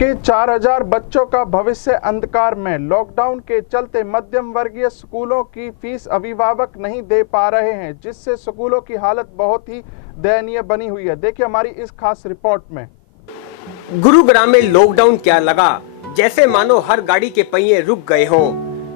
के 4000 बच्चों का भविष्य अंधकार में। लॉकडाउन के चलते मध्यम वर्गीय स्कूलों की फीस अभिभावक नहीं दे पा रहे हैं, जिससे स्कूलों की हालत बहुत ही दयनीय बनी हुई है। देखिए हमारी इस खास रिपोर्ट में। गुरुग्राम में लॉकडाउन क्या लगा, जैसे मानो हर गाड़ी के पहिए रुक गए हों।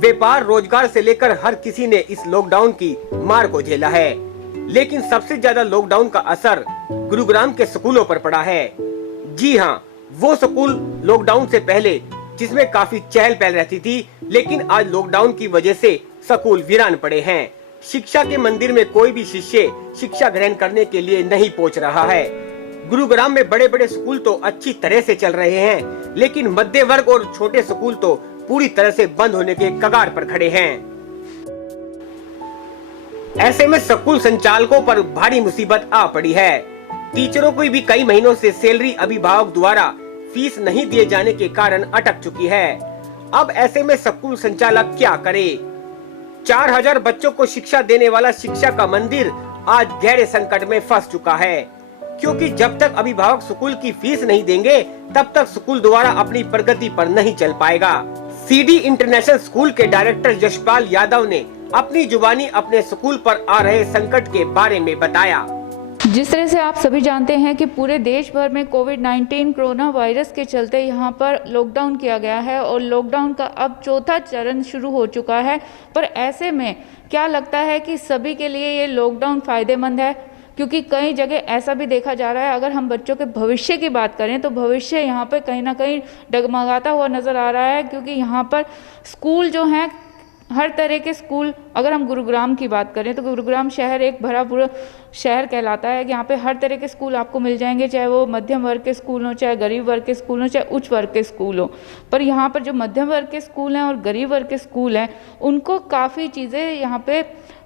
व्यापार रोजगार से लेकर हर किसी ने इस लॉकडाउन की मार को झेला है, लेकिन सबसे ज्यादा लॉकडाउन का असर गुरुग्राम के स्कूलों पर पड़ा है। जी हाँ, वो स्कूल लॉकडाउन से पहले जिसमें काफी चहल पहल रहती थी, लेकिन आज लॉकडाउन की वजह से स्कूल वीरान पड़े हैं। शिक्षा के मंदिर में कोई भी शिष्य शिक्षा ग्रहण करने के लिए नहीं पहुंच रहा है। गुरुग्राम में बड़े बड़े स्कूल तो अच्छी तरह से चल रहे हैं, लेकिन मध्य वर्ग और छोटे स्कूल तो पूरी तरह से बंद होने के कगार पर खड़े हैं। ऐसे में स्कूल संचालकों पर भारी मुसीबत आ पड़ी है। टीचरों को भी कई महीनों से सैलरी अभिभावक द्वारा फीस नहीं दिए जाने के कारण अटक चुकी है। अब ऐसे में स्कूल संचालक क्या करे? 4000 बच्चों को शिक्षा देने वाला शिक्षा का मंदिर आज गहरे संकट में फंस चुका है, क्योंकि जब तक अभिभावक स्कूल की फीस नहीं देंगे तब तक स्कूल द्वारा अपनी प्रगति पर नहीं चल पाएगा। सीडी इंटरनेशनल स्कूल के डायरेक्टर यशपाल यादव ने अपनी जुबानी अपने स्कूल पर आ रहे संकट के बारे में बताया। जिस तरह से आप सभी जानते हैं कि पूरे देश भर में कोविड-19 कोरोना वायरस के चलते यहाँ पर लॉकडाउन किया गया है और लॉकडाउन का अब चौथा चरण शुरू हो चुका है। पर ऐसे में क्या लगता है कि सभी के लिए ये लॉकडाउन फ़ायदेमंद है? क्योंकि कई जगह ऐसा भी देखा जा रहा है, अगर हम बच्चों के भविष्य की बात करें तो भविष्य यहाँ पर कहीं ना कहीं डगमगाता हुआ नज़र आ रहा है। क्योंकि यहाँ पर स्कूल जो हैं, हर तरह के स्कूल, अगर हम गुरुग्राम की बात करें तो गुरुग्राम शहर एक भरा पूरा शहर कहलाता है कि यहाँ पे हर तरह के स्कूल आपको मिल जाएंगे, चाहे वो मध्यम वर्ग के स्कूल हो, चाहे गरीब वर्ग के स्कूल हो, चाहे उच्च वर्ग के स्कूल हो। पर यहाँ पर जो मध्यम वर्ग के स्कूल हैं और गरीब वर्ग के स्कूल हैं, उनको काफ़ी चीज़ें यहाँ पे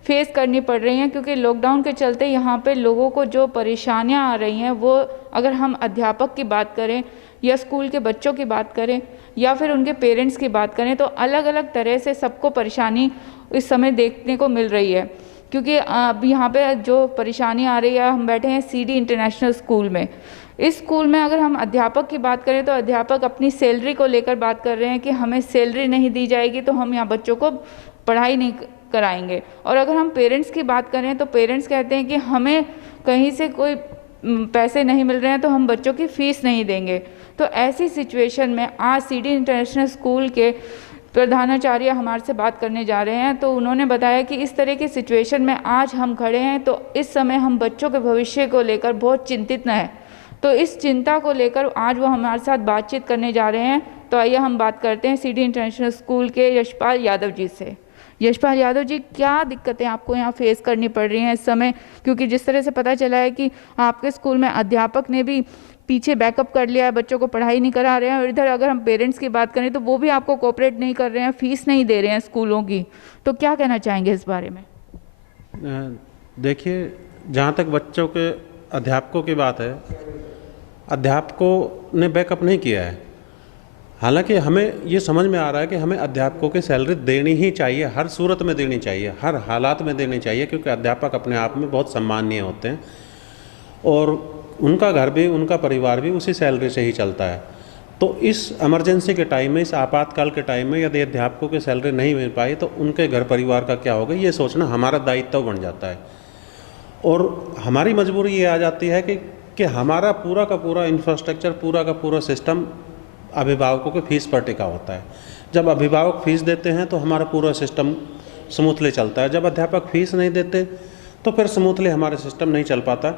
फेस करनी पड़ रही हैं, क्योंकि लॉकडाउन के चलते यहाँ पे लोगों को जो परेशानियाँ आ रही हैं, वो अगर हम अध्यापक की बात करें या स्कूल के बच्चों की बात करें या फिर उनके पेरेंट्स की बात करें, तो अलग अलग तरह से सबको परेशानी इस समय देखने को मिल रही है। क्योंकि अब यहाँ पे जो परेशानी आ रही है, हम बैठे हैं सीडी इंटरनेशनल स्कूल में। इस स्कूल में अगर हम अध्यापक की बात करें तो अध्यापक अपनी सैलरी को लेकर बात कर रहे हैं कि हमें सैलरी नहीं दी जाएगी तो हम यहाँ बच्चों को पढ़ाई नहीं कराएंगे। और अगर हम पेरेंट्स की बात करें तो पेरेंट्स कहते हैं कि हमें कहीं से कोई पैसे नहीं मिल रहे हैं तो हम बच्चों की फ़ीस नहीं देंगे। तो ऐसी सिचुएशन में आज सीडी इंटरनेशनल स्कूल के प्रधानाचार्य हमारे से बात करने जा रहे हैं। तो उन्होंने बताया कि इस तरह की सिचुएशन में आज हम खड़े हैं, तो इस समय हम बच्चों के भविष्य को लेकर बहुत चिंतित न हैं। तो इस चिंता को लेकर आज वो हमारे साथ बातचीत करने जा रहे हैं। तो आइए हम बात करते हैं सीडी इंटरनेशनल स्कूल के यशपाल यादव जी से। यशपाल यादव जी, क्या दिक्कतें आपको यहाँ फेस करनी पड़ रही हैं इस समय? क्योंकि जिस तरह से पता चला है कि आपके स्कूल में अध्यापक ने भी पीछे बैकअप कर लिया है, बच्चों को पढ़ाई नहीं करा रहे हैं, और इधर अगर हम पेरेंट्स की बात करें तो वो भी आपको कोऑपरेट नहीं कर रहे हैं, फीस नहीं दे रहे हैं स्कूलों की। तो क्या कहना चाहेंगे इस बारे में? देखिए, जहाँ तक बच्चों के अध्यापकों की बात है, अध्यापकों ने बैकअप नहीं किया है। हालांकि हमें ये समझ में आ रहा है कि हमें अध्यापकों की सैलरी देनी ही चाहिए, हर सूरत में देनी चाहिए, हर हालात में देनी चाहिए, क्योंकि अध्यापक अपने आप में बहुत सम्माननीय होते हैं और उनका घर भी, उनका परिवार भी उसी सैलरी से ही चलता है। तो इस इमरजेंसी के टाइम में, इस आपातकाल के टाइम में यदि अध्यापकों की सैलरी नहीं मिल पाई तो उनके घर परिवार का क्या होगा, ये सोचना हमारा दायित्व बन जाता है। और हमारी मजबूरी ये आ जाती है कि हमारा पूरा का पूरा इंफ्रास्ट्रक्चर, पूरा का पूरा सिस्टम अभिभावकों के फीस पर टिका होता है। जब अभिभावक फीस देते हैं तो हमारा पूरा सिस्टम स्मूथली चलता है। जब अध्यापक फीस नहीं देते तो फिर स्मूथली हमारा सिस्टम नहीं चल पाता,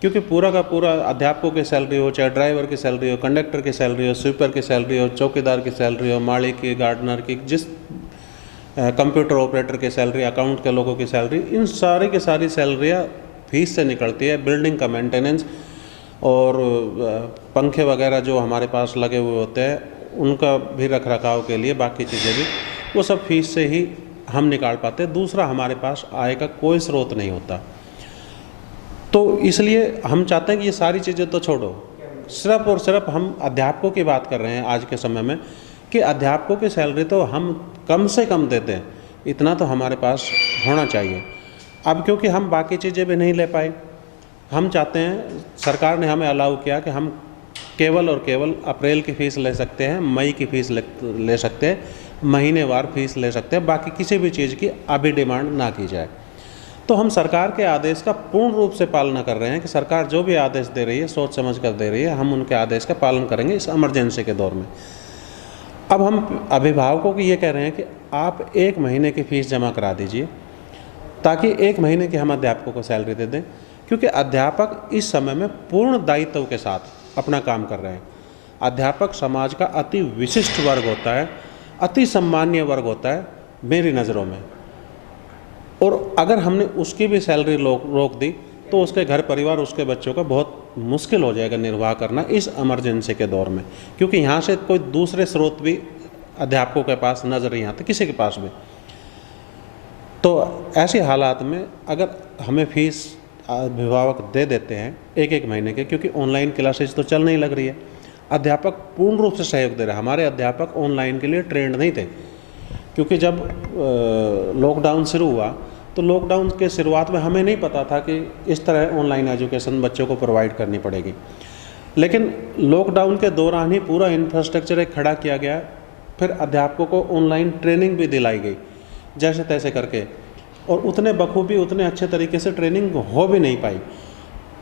क्योंकि पूरा का पूरा अध्यापकों की सैलरी हो, चाहे ड्राइवर की सैलरी हो, कंडक्टर की सैलरी हो, स्वीपर की सैलरी हो, चौकीदार की सैलरी हो, माली की, गार्डनर की, जिस कंप्यूटर ऑपरेटर की सैलरी, अकाउंट के लोगों की सैलरी, इन सारी की सारी सैलरियाँ फीस से निकलती है। बिल्डिंग का मेंटेनेंस और पंखे वगैरह जो हमारे पास लगे हुए होते हैं, उनका भी रख रखाव के लिए बाकी चीज़ें भी, वो सब फीस से ही हम निकाल पाते हैं। दूसरा, हमारे पास आय का कोई स्रोत नहीं होता। तो इसलिए हम चाहते हैं कि ये सारी चीज़ें तो छोड़ो, सिर्फ और सिर्फ हम अध्यापकों की बात कर रहे हैं आज के समय में, कि अध्यापकों की सैलरी तो हम कम से कम देते हैं, इतना तो हमारे पास होना चाहिए। अब क्योंकि हम बाकी चीज़ें भी नहीं ले पाए, हम चाहते हैं, सरकार ने हमें अलाउ किया कि हम केवल और केवल अप्रैल की फ़ीस ले सकते हैं, मई की फ़ीस ले सकते हैं, महीनेवार फ़ीस ले सकते हैं, बाकी किसी भी चीज़ की अभी डिमांड ना की जाए। तो हम सरकार के आदेश का पूर्ण रूप से पालना कर रहे हैं कि सरकार जो भी आदेश दे रही है सोच समझ कर दे रही है, हम उनके आदेश का पालन करेंगे इस इमरजेंसी के दौर में। अब हम अभिभावकों को ये कह रहे हैं कि आप 1 महीने की फ़ीस जमा करा दीजिए ताकि 1 महीने की हम अध्यापकों को सैलरी दे दें, क्योंकि अध्यापक इस समय में पूर्ण दायित्व के साथ अपना काम कर रहे हैं। अध्यापक समाज का अति विशिष्ट वर्ग होता है, अति सम्मानीय वर्ग होता है मेरी नज़रों में, और अगर हमने उसकी भी सैलरी रोक दी तो उसके घर परिवार, उसके बच्चों का बहुत मुश्किल हो जाएगा निर्वाह करना इस इमरजेंसी के दौर में, क्योंकि यहाँ से कोई दूसरे स्रोत भी अध्यापकों के पास नज़र नहीं आते, किसी के पास भी। तो ऐसे हालात में अगर हमें फ़ीस अभिभावक दे देते हैं 1-1 महीने के, क्योंकि ऑनलाइन क्लासेज तो चल नहीं लग रही है, अध्यापक पूर्ण रूप से सहयोग दे रहे हैं। हमारे अध्यापक ऑनलाइन के लिए ट्रेंड नहीं थे, क्योंकि जब लॉकडाउन शुरू हुआ तो लॉकडाउन के शुरुआत में हमें नहीं पता था कि इस तरह ऑनलाइन एजुकेशन बच्चों को प्रोवाइड करनी पड़ेगी। लेकिन लॉकडाउन के दौरान ही पूरा इंफ्रास्ट्रक्चर एक खड़ा किया गया, फिर अध्यापकों को ऑनलाइन ट्रेनिंग भी दिलाई गई जैसे तैसे करके, और उतने बखूबी उतने अच्छे तरीके से ट्रेनिंग हो भी नहीं पाई।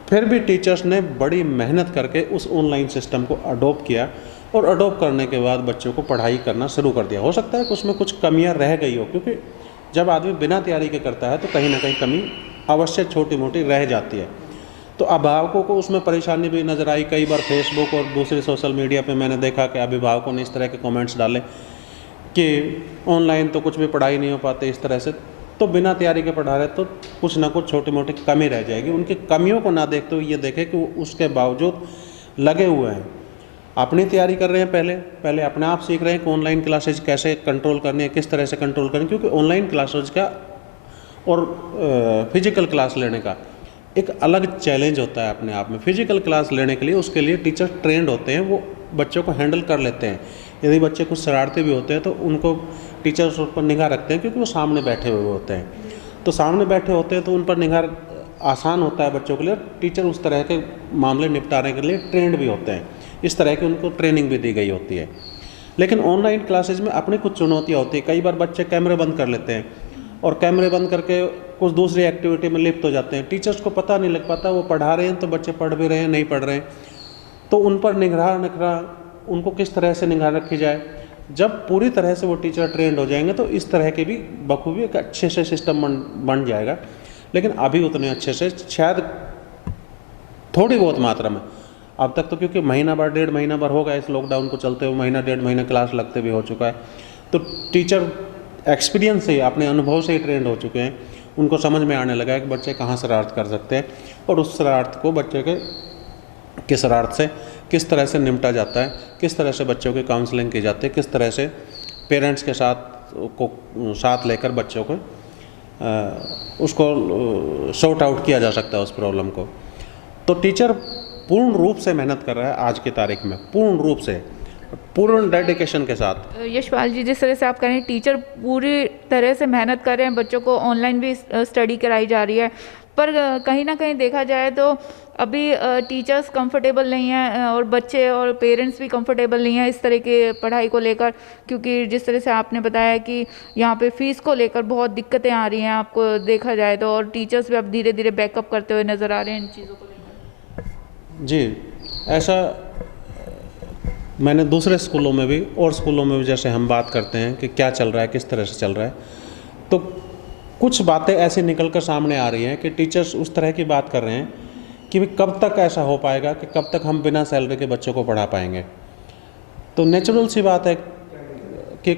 फिर भी टीचर्स ने बड़ी मेहनत करके उस ऑनलाइन सिस्टम को अडोप्ट किया, और अडोप्ट करने के बाद बच्चों को पढ़ाई करना शुरू कर दिया। हो सकता है कि उसमें कुछ कमियां रह गई हो, क्योंकि जब आदमी बिना तैयारी के करता है तो कहीं ना कहीं कमी अवश्य छोटी मोटी रह जाती है। तो अभिभावकों को उसमें परेशानी भी नज़र आई। कई बार फेसबुक और दूसरे सोशल मीडिया पे मैंने देखा कि अभिभावकों ने इस तरह के कमेंट्स डाले कि ऑनलाइन तो कुछ भी पढ़ाई नहीं हो पाते इस तरह से, तो बिना तैयारी के पढ़ा रहे तो कुछ ना कुछ छोटी मोटी कमी रह जाएगी। उनकी कमियों को ना देखते हुए ये देखें कि वो उसके बावजूद लगे हुए हैं, अपनी तैयारी कर रहे हैं, पहले अपने आप सीख रहे हैं कि ऑनलाइन क्लासेज कैसे कंट्रोल करनी है, किस तरह से कंट्रोल करनी, क्योंकि ऑनलाइन क्लासेज का और फिजिकल क्लास लेने का एक अलग चैलेंज होता है अपने आप में। फिजिकल क्लास लेने के लिए उसके लिए टीचर ट्रेंड होते हैं, वो बच्चों को हैंडल कर लेते हैं। यदि बच्चे कुछ शरारती भी होते हैं तो उनको टीचर्स उस पर निगाह रखते हैं, क्योंकि वो सामने बैठे हुए होते हैं। तो सामने बैठे होते हैं तो उन पर निगाह आसान होता है बच्चों के लिए। टीचर उस तरह के मामले निपटाने के लिए ट्रेंड भी होते हैं, इस तरह की उनको ट्रेनिंग भी दी गई होती है। लेकिन ऑनलाइन क्लासेज में अपनी कुछ चुनौतियाँ होती है। कई बार बच्चे कैमरे बंद कर लेते हैं और कैमरे बंद करके कुछ दूसरी एक्टिविटी में लिप्त हो जाते हैं। टीचर्स को पता नहीं लग पाता वो पढ़ा रहे हैं तो बच्चे पढ़ भी रहे हैं नहीं पढ़ रहे हैं, तो उन पर निगरान उनको किस तरह से निगाह रखी जाए। जब पूरी तरह से वो टीचर ट्रेंड हो जाएंगे तो इस तरह के भी बखूबी एक अच्छे से सिस्टम बन जाएगा। लेकिन अभी उतने अच्छे से शायद थोड़ी बहुत मात्रा में अब तक तो, क्योंकि महीना भर 1.5 महीना भर हो गया इस लॉकडाउन को चलते हुए, महीना 1.5 महीना क्लास लगते भी हो चुका है, तो टीचर एक्सपीरियंस से अपने अनुभव से ही ट्रेंड हो चुके हैं। उनको समझ में आने लगा है कि बच्चे कहाँ शरारत कर सकते हैं और उस शरारत को बच्चे के शरारत से किस तरह से निपटा जाता है, किस तरह से बच्चों की काउंसलिंग की जाती है, किस तरह से पेरेंट्स के साथ लेकर बच्चों को उसको सॉर्ट आउट किया जा सकता है उस प्रॉब्लम को। तो टीचर पूर्ण रूप से मेहनत कर रहा है आज की तारीख में, पूर्ण रूप से, पूर्ण डेडिकेशन के साथ। यशपाल जी, जिस तरह से आप कह रहे हैं टीचर पूरी तरह से मेहनत कर रहे हैं, बच्चों को ऑनलाइन भी स्टडी कराई जा रही है, पर कहीं ना कहीं देखा जाए तो अभी टीचर्स कंफर्टेबल नहीं हैं और बच्चे और पेरेंट्स भी कंफर्टेबल नहीं हैं इस तरह के पढ़ाई को लेकर, क्योंकि जिस तरह से आपने बताया कि यहाँ पे फीस को लेकर बहुत दिक्कतें आ रही हैं आपको देखा जाए तो, और टीचर्स भी अब धीरे धीरे बैकअप करते हुए नज़र आ रहे हैं इन चीज़ों को लेकर। जी, ऐसा मैंने दूसरे स्कूलों में भी और स्कूलों में भी जैसे हम बात करते हैं कि क्या चल रहा है, किस तरह से चल रहा है, तो कुछ बातें ऐसी निकल कर सामने आ रही हैं कि टीचर्स उस तरह की बात कर रहे हैं कि कब तक ऐसा हो पाएगा कि कब तक हम बिना सैलरी के बच्चों को पढ़ा पाएंगे। तो नेचुरल सी बात है कि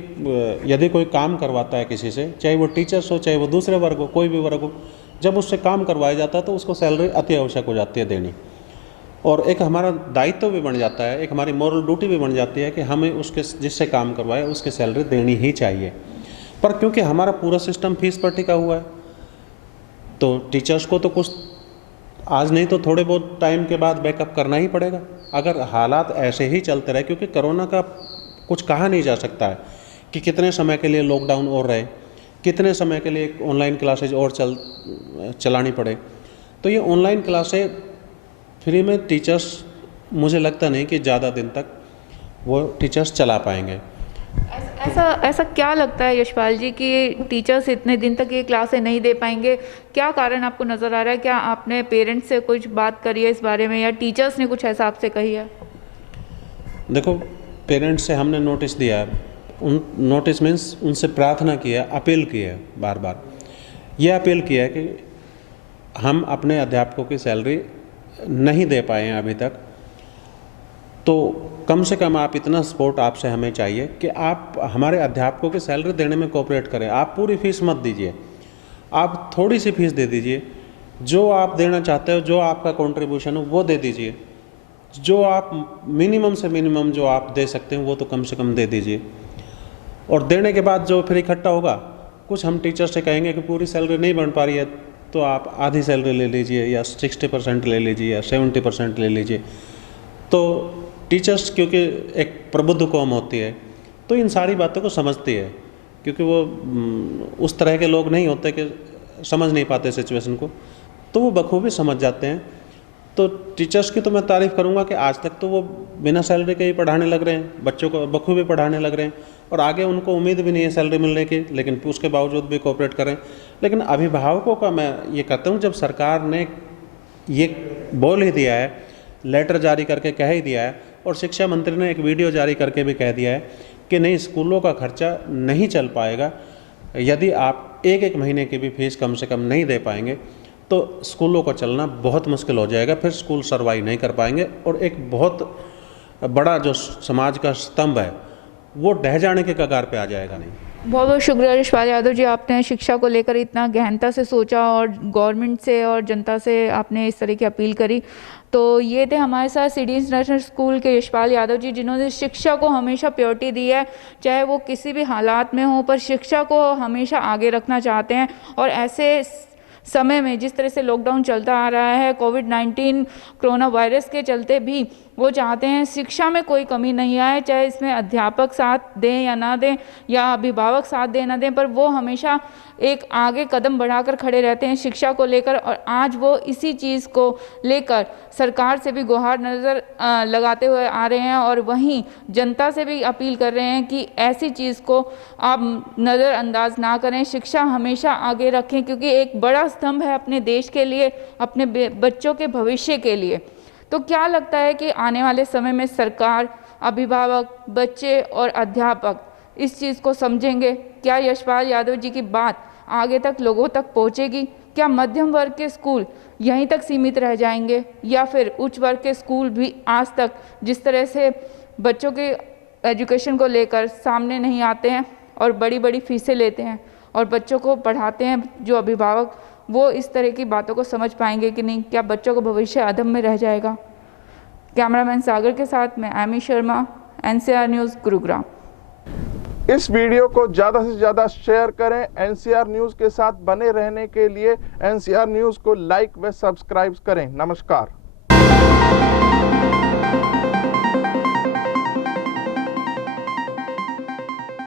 यदि कोई काम करवाता है किसी से, चाहे वो टीचर्स हो चाहे वो दूसरे वर्ग हो, कोई भी वर्ग हो, जब उससे काम करवाया जाता है तो उसको सैलरी अति आवश्यक हो जाती है देनी, और एक हमारा दायित्व भी बन जाता है, एक हमारी मॉरल ड्यूटी भी बन जाती है कि हमें उसके जिससे काम करवाए उसकी सैलरी देनी ही चाहिए। पर क्योंकि हमारा पूरा सिस्टम फीस पर टिका हुआ है तो टीचर्स को तो कुछ आज नहीं तो थोड़े बहुत टाइम के बाद बैकअप करना ही पड़ेगा अगर हालात ऐसे ही चलते रहे, क्योंकि कोरोना का कुछ कहा नहीं जा सकता है कि कितने समय के लिए लॉकडाउन और रहे, कितने समय के लिए ऑनलाइन क्लासेज और चलानी पड़े। तो ये ऑनलाइन क्लासेज फ्री में टीचर्स मुझे लगता नहीं कि ज़्यादा दिन तक वो टीचर्स चला पाएंगे। ऐसा क्या लगता है यशपाल जी कि टीचर्स इतने दिन तक ये क्लासें नहीं दे पाएंगे? क्या कारण आपको नज़र आ रहा है? क्या आपने पेरेंट्स से कुछ बात करी है इस बारे में, या टीचर्स ने कुछ ऐसा आपसे कही है? देखो, पेरेंट्स से हमने नोटिस दिया है, उन नोटिस मीन्स उनसे प्रार्थना की है, अपील की है, बार बार ये अपील किया है कि हम अपने अध्यापकों की सैलरी नहीं दे पाए हैं अभी तक, तो कम से कम आप इतना सपोर्ट आपसे हमें चाहिए कि आप हमारे अध्यापकों की सैलरी देने में कोऑपरेट करें। आप पूरी फीस मत दीजिए, आप थोड़ी सी फीस दे दीजिए, जो आप देना चाहते हो, जो आपका कंट्रीब्यूशन हो वो दे दीजिए, जो आप मिनिमम से मिनिमम जो आप दे सकते हैं वो तो कम से कम दे दीजिए। और देने के बाद जो फिर इकट्ठा होगा, कुछ हम टीचर से कहेंगे कि पूरी सैलरी नहीं बन पा रही है तो आप आधी सैलरी ले लीजिए, या 60% ले लीजिए, या 70% ले लीजिए। तो टीचर्स क्योंकि एक प्रबुद्ध कौम होती है तो इन सारी बातों को समझती है, क्योंकि वो उस तरह के लोग नहीं होते कि समझ नहीं पाते सिचुएशन को, तो वो बखूबी समझ जाते हैं। तो टीचर्स की तो मैं तारीफ़ करूंगा कि आज तक तो वो बिना सैलरी के ही पढ़ाने लग रहे हैं, बच्चों को बखूबी पढ़ाने लग रहे हैं, और आगे उनको उम्मीद भी नहीं है सैलरी मिलने की, लेकिन उसके बावजूद भी कोऑपरेट करें। लेकिन अभिभावकों का मैं ये कहता हूँ, जब सरकार ने ये बोल ही दिया है, लेटर जारी करके कह ही दिया है, और शिक्षा मंत्री ने एक वीडियो जारी करके भी कह दिया है कि नहीं, स्कूलों का खर्चा नहीं चल पाएगा यदि आप एक महीने की भी फीस कम से कम नहीं दे पाएंगे, तो स्कूलों का चलना बहुत मुश्किल हो जाएगा, फिर स्कूल सर्वाइव नहीं कर पाएंगे, और एक बहुत बड़ा जो समाज का स्तंभ है वो ढह जाने के कगार पे आ जाएगा। नहीं, बहुत बहुत शुक्रिया यशपाल यादव जी, आपने शिक्षा को लेकर इतना गहनता से सोचा और गवर्नमेंट से और जनता से आपने इस तरह की अपील करी। तो ये थे हमारे साथ सिटी इंटरनेशनल स्कूल के यशपाल यादव जी, जिन्होंने शिक्षा को हमेशा प्रायोरिटी दी है, चाहे वो किसी भी हालात में हो, पर शिक्षा को हमेशा आगे रखना चाहते हैं। और ऐसे समय में जिस तरह से लॉकडाउन चलता आ रहा है, कोविड-19 कोरोना वायरस के चलते भी वो चाहते हैं शिक्षा में कोई कमी नहीं आए, चाहे इसमें अध्यापक साथ दें या ना दें, या अभिभावक साथ दें ना दें, पर वो हमेशा एक आगे कदम बढ़ाकर खड़े रहते हैं शिक्षा को लेकर। और आज वो इसी चीज़ को लेकर सरकार से भी गुहार नज़र लगाते हुए आ रहे हैं, और वहीं जनता से भी अपील कर रहे हैं कि ऐसी चीज़ को आप नज़रअंदाज ना करें, शिक्षा हमेशा आगे रखें, क्योंकि एक बड़ा स्तंभ है अपने देश के लिए, अपने बच्चों के भविष्य के लिए। तो क्या लगता है कि आने वाले समय में सरकार, अभिभावक, बच्चे और अध्यापक इस चीज़ को समझेंगे? क्या यशपाल यादव जी की बात आगे तक लोगों तक पहुंचेगी? क्या मध्यम वर्ग के स्कूल यहीं तक सीमित रह जाएंगे, या फिर उच्च वर्ग के स्कूल भी आज तक जिस तरह से बच्चों के एजुकेशन को लेकर सामने नहीं आते हैं और बड़ी बड़ी फीसें लेते हैं और बच्चों को पढ़ाते हैं जो अभिभावक, वो इस तरह की बातों को समझ पाएंगे कि नहीं? क्या बच्चों का भविष्य अधम में रह जाएगा? कैमरामैन सागर के साथ मैं एमी शर्मा, एनसीआर न्यूज़, गुरुग्राम। इस वीडियो को ज़्यादा से ज़्यादा शेयर करें। एनसीआर न्यूज़ के साथ बने रहने के लिए एनसीआर न्यूज़ को लाइक व सब्सक्राइब करें। नमस्कार।